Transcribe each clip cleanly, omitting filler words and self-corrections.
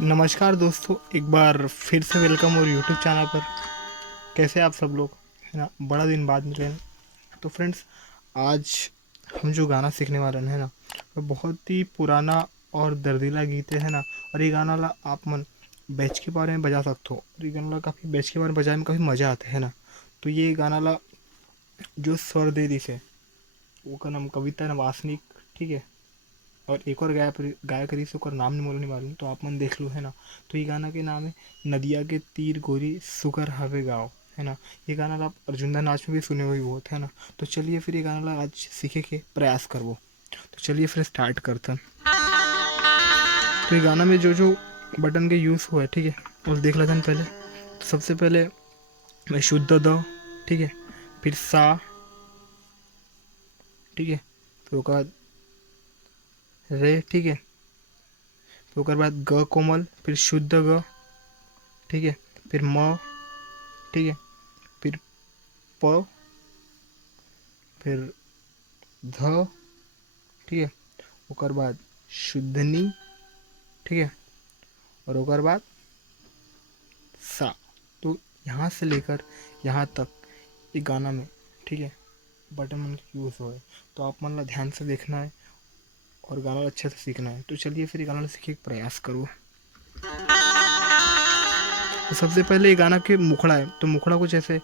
नमस्कार दोस्तों, एक बार फिर से वेलकम और यूट्यूब चैनल पर। कैसे आप सब लोग, है ना। बड़ा दिन बाद मिले हैं। तो फ्रेंड्स, आज हम जो गाना सीखने वाले हैं ना, वो बहुत ही पुराना और दर्दीला गीत है ना। और ये गाना ला आप मन बैच के बारे में बजा सकते हो। और ये गाना ला काफ़ी बैच के बारे में बजाने में काफ़ी मज़ा आता है ना। तो ये गाना ला जो स्वर दे दी से वो का नाम कविता नवासनिक, ठीक है। और एक और गायक रही से ओकर नाम नहीं बोलने मालूम, तो आप मन देख लो, है ना। तो ये गाना के नाम है नदिया के तीर गोरी सुकर हवे गाँव, है ना। ये गाना आप अर्जुनदा नाच में भी सुने हुए बहुत, है ना। तो चलिए फिर ये गाना ला आज सीखे के प्रयास करवो। तो चलिए फिर स्टार्ट करते हैं। तो ये गाना में जो जो बटन के यूज़ हुआ है, ठीक है, और देख लेते हैं पहले। तो सबसे पहले मैं शुद्ध द, ठीक है, फिर सा, ठीक है, फिर उसके बाद रे, ठीक है, फिर उसके बाद ग कोमल, फिर शुद्ध ग, ठीक है, फिर म, ठीक है, फिर प, फिर ध, ठीक है, ओकर बाद शुद्धनी, ठीक है, और ओकर बाद सा। तो यहाँ से लेकर यहाँ तक ये गाना में, ठीक है, बटन मन यूज़ हो है। तो आप मन ला ध्यान से देखना है और गाना अच्छे से सीखना है। तो चलिए फिर ये गाना सीखने का प्रयास करो। तो सबसे पहले ये गाना के मुखड़ा है, तो मुखड़ा कुछ ऐसे,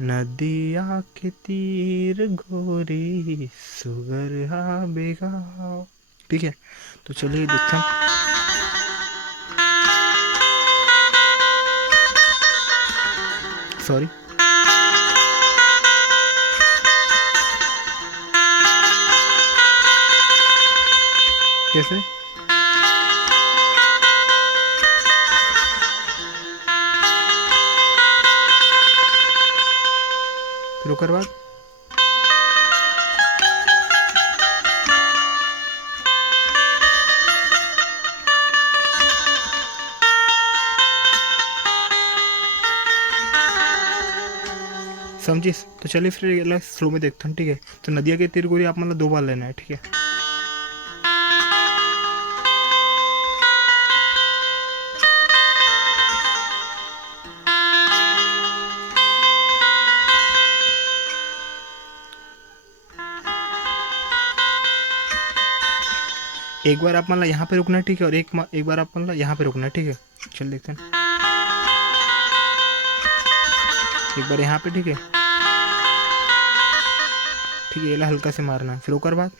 नदिया के तीर गोरी सुगरहा बेगा, ठीक है। तो चलिए देखते हैं। सॉरी। कैसे? फिर ओकर बाद समझिए। तो चलिए फिर स्लो में देखते हैं, ठीक है। तो नदिया के तीर गोरी आप मतलब 2 बार लेना है, ठीक है। एक बार आप मतलब यहाँ पे रुकना है, ठीक है, और एक बार आप मतलब यहाँ पे रुकना है, ठीक है। चल देखते हैं। एक बार यहाँ पे, ठीक है, ठीक है, ये ला हल्का से मारना है। फिर ओकर बाद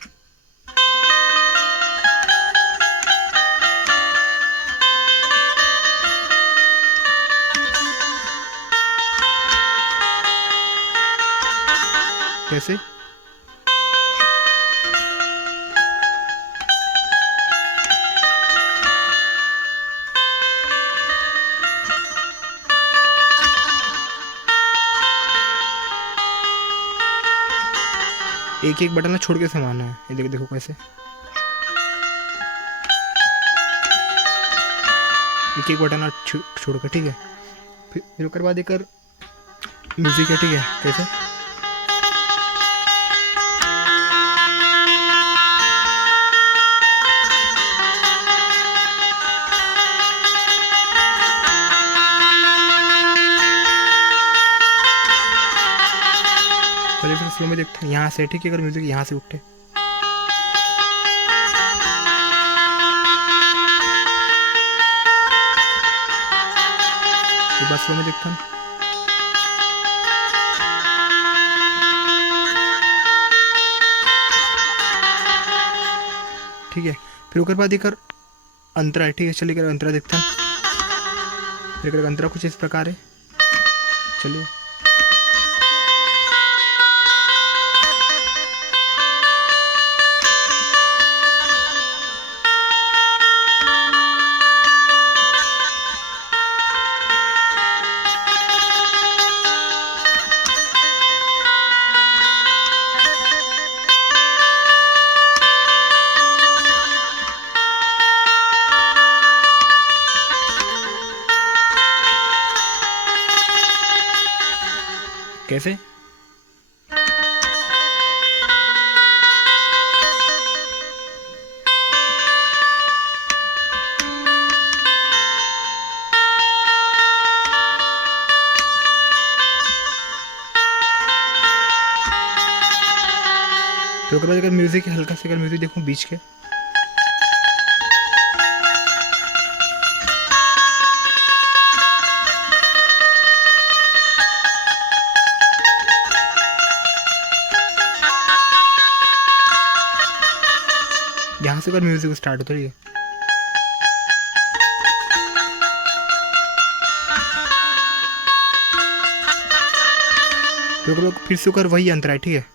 कैसे? एक एक बटन ना छोड़ के से मारना है। ये देखो देखो कैसे, एक एक बटन ना छोड़ के, ठीक है। फिर ओकर बाद एक म्यूजिक है, ठीक है। कैसे? चलिए फिर स्लो में देखते हैं। यहाँ से, ठीक है, अगर म्यूजिक यहाँ से उठे, एक बार स्लो में देखते हैं। ठीक है। फिर ओकर बाद एक अंतरा है, ठीक है। चलिए अंतरा देखते हैं। फिर अंतरा कुछ इस प्रकार है। चलिए। कैसे? फिर उसके बाद अगर म्यूज़िक हल्का से अगर म्यूज़िक देखूँ बीच के, यहाँ से अगर म्यूज़िक स्टार्ट होता है, तो फिर से ऊपर वही अंतर है, ठीक है।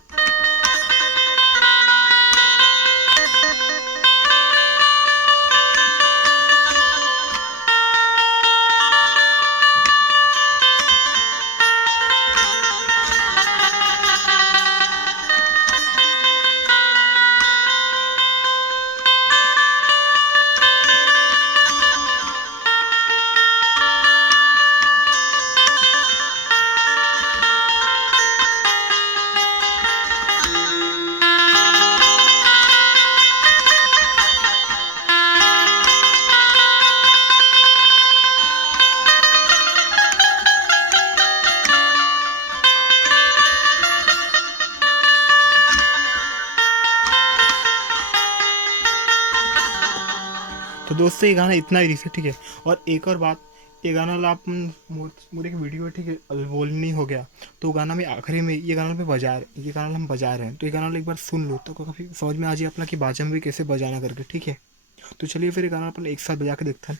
तो दोस्तों ये गाना इतना ही है, ठीक है। और एक और बात, ये गाना आप मोरे की वीडियो है, ठीक है, बोल नहीं हो गया, तो गाना में आखिरी में ये गाना पे बजा रहे, ये गाना हम बजा रहे हैं, तो ये गाना एक बार सुन लो तो काफ़ी समझ में आ जाए अपना कि बाजा में भी कैसे बजाना करके, ठीक है। तो चलिए फिर ये गाना अपन एक साथ बजा के देखते हैं।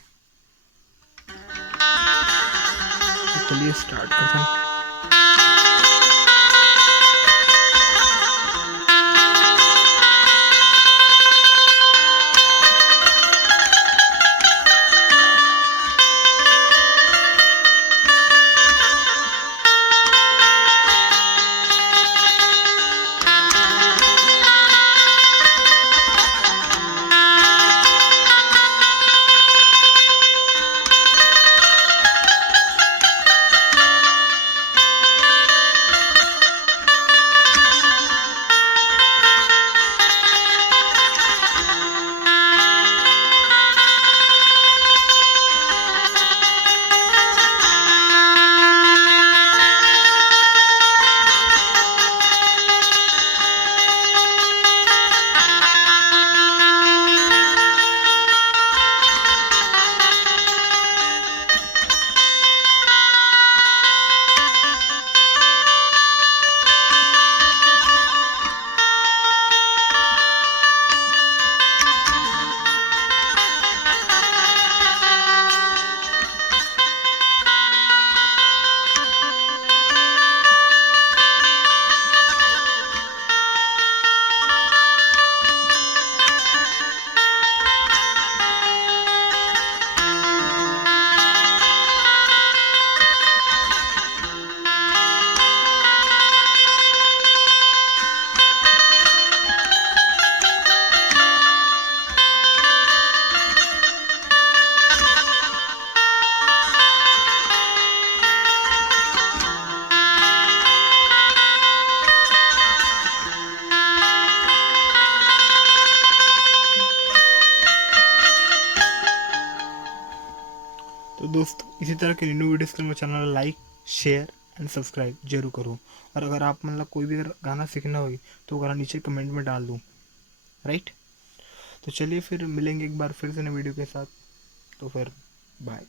तो चलिए स्टार्ट करते हैं। तो दोस्तों इसी तरह के न्यू वीडियोस के लिए मेरे channel like, share and subscribe जरूर करो। और अगर आप मतलब कोई भी अगर गाना सीखना हो तो गाना नीचे कमेंट में डाल दूँ, राइट। तो चलिए फिर मिलेंगे एक बार फिर से नए वीडियो के साथ, तो फिर बाय।